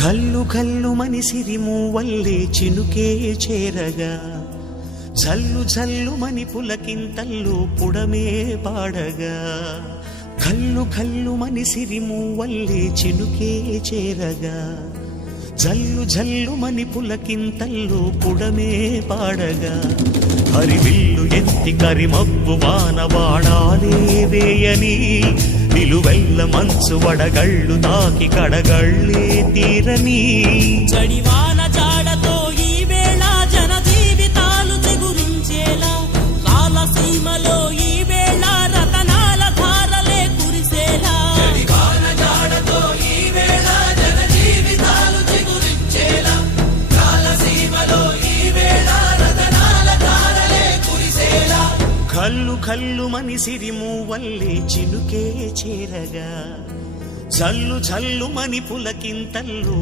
కల్లు కల్లు మని సిరిమూవల్లే చినుకే చేరగా జల్లు జల్లు మని పులకింతల్లు పుడమే పాడగా కల్లు కల్లు మని సిరిమూవల్లే చినుకే చేరగా జల్లు జల్లు మని పులకింతల్లు పుడమే పాడగా హరివిల్లు ఎత్తి కరిమబ్బు వానవాడాలే వేయని నిలువెల్ల మంచు వడగళ్ళు తాకి కడగళ్ళే తీరని జడివాన జాడతో ఈ వేళ జన జీవితాలు చిగురించేలా రాలసీమలో ఈ వేళ రతనాల ధారలే కురిసేలా జడివాన జాడతో ఈ వేళ జన జీవితాలు చిగురించేలా రాలసీమలో ఈ వేళ రతనాల ధారలే కురిసేలా కల్లు కల్లు మని సిరిమూవల్లే చినుకే చేరగా జల్లు జల్లు మని పులకింతల్లు